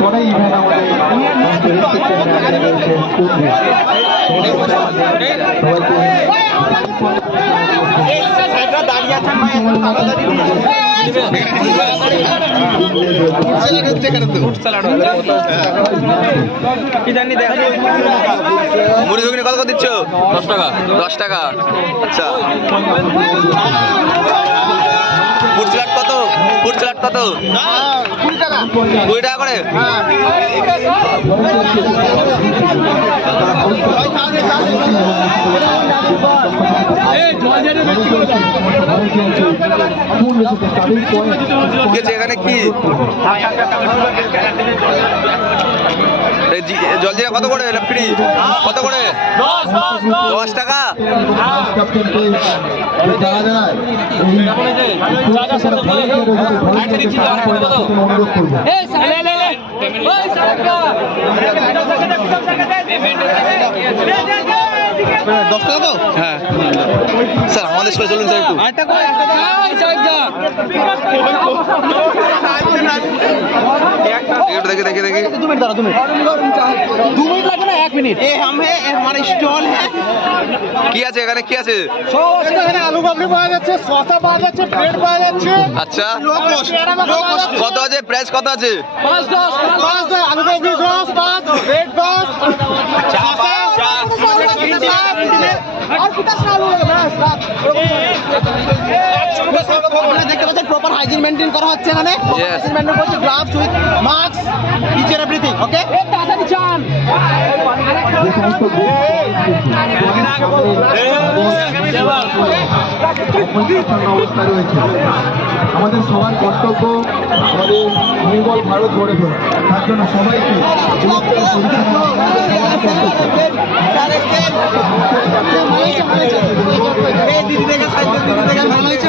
পরে ইভেন্ট মুড়ি ঘুগনি কত দিচ্ছ? 10 টাকা। 10 টাকা, আচ্ছা। ফুড স্যালাড কত? ফুড স্যালাড কত? 20 টাকা করে। এখানে কি জলজিরা কত করে? ফ্রি কত করে? 10 টাকা। দশ টাকা তো? হ্যাঁ স্যার, আমাদের সাথে চলুন স্যার একটু। देखिए देखिए देखिए 2 मिनट दादा 2 मिनट 2 मिनट লাগবে না 1 মিনিট এ हम है हमारा स्टॉल है কি আছে এখানে? কি আছে? এখানে আলু কাবলি পাওয়া যাচ্ছে, শসা পাওয়া যাচ্ছে, ব্রেড পাওয়া যাচ্ছে। আচ্ছা, কত আছে? প্রাইস কত আছে? 5 আলু কাবলি 10 5 ব্রেড 5 চা আর কিটা চালু হবে না আপনারা দেখতে পাচ্ছেন প্রপার হাইজিন মেইনটেইন করা হচ্ছে এখানে। হাইজিন মেইনটেইন করছে, gloves with mask, each and everything. Okay তাড়াতাড়ি চান। আমাদের সবার কর্তব্য আমাদের নির্মল ভারত গড়ে তোলা, তার জন্য সবাইকে দিদি দেখে ভালো হয়েছে।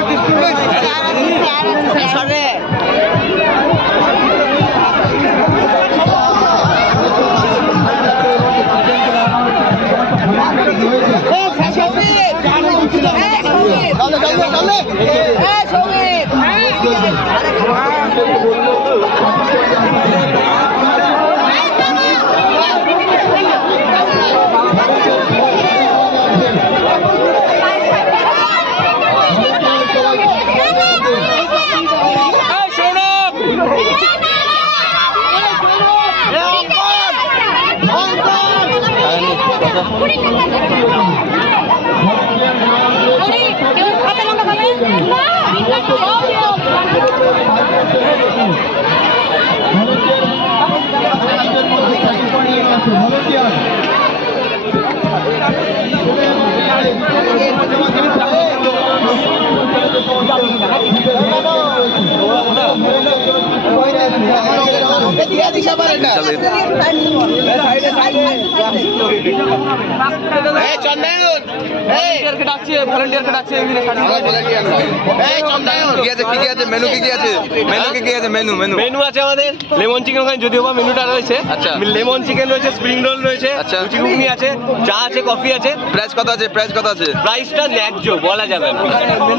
মেনু আছে আমাদের লেমন চিকেন, ওখানে যদিও বা মেনুটা রয়েছে। আচ্ছা, লেমন চিকেন রয়েছে, স্প্রিং রোল রয়েছে, আচ্ছা, লুচি ঘুগনি আছে, চা আছে, কফি আছে। প্রাইস কত আছে? প্রাইস কত আছে? প্রাইসটা ন্যায্য, বলা যাবে না,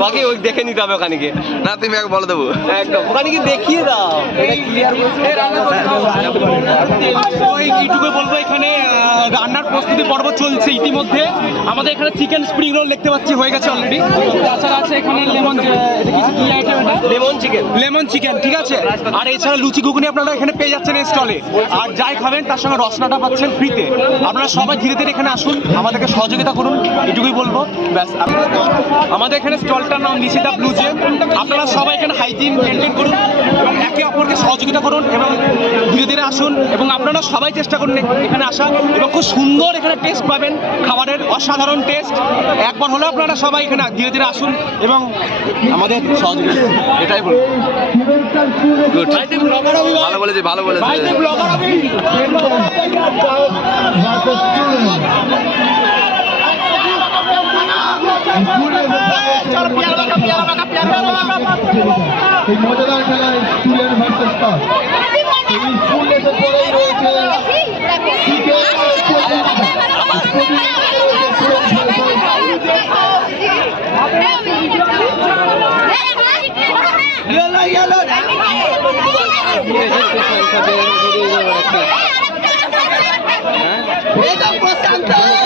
বাকি ওই দেখে নিতে হবে ওখানে গিয়ে। না তুমি আগে বলে দেবো একদম, ওখানে গিয়ে দেখিয়ে দাও। এইটুকু বলবো, এখানে রান্নার প্রস্তুতি পর্ব চলছে ইতিমধ্যে। আমাদের এখানে চিকেন স্প্রিং রোল দেখতে পাচ্ছি হয়ে গেছে অলরেডি। তাছাড়া আছে এখানে লেমন চিকেন, ঠিক আছে। আর এছাড়া লুচি ঘুগনি আপনারা এখানে পেয়ে যাচ্ছেন এই স্টলে। আর যাই খাবেন তার সঙ্গে রসনাটা পাচ্ছেন ফ্রিতে। আপনারা সবাই ধীরে ধীরে এখানে আসুন, আমাদেরকে সহযোগিতা করুন, এটুকুই বলবো ব্যাস। আমাদের এখানে স্টলটার নাম নিশিতা ব্লু জেম। আপনারা সবাই এখানে হাইজিন মেনটেন করুন এবং একে অপরকে সহযোগিতা করুন এবং ধীরে ধীরে আসুন। এবং আপনারা সবাই চেষ্টা করুন এখানে আসা, এবং খুব সুন্দর এখানে টেস্ট পাবেন খাবারের, অসাধারণ টেস্ট। একবার হলে আপনারা সবাই এখানে ধীরে ধীরে আসুন এবং আমাদের সহযোগিতা, এটাই বলবো। ভালো বলেছে, ভালো বলেছে। এই মজাদার খেলায় স্টুডেন্ট ভার্সেস স্টার। এই স্কুল এসে পড়েই রয়েছে হ্যাঁ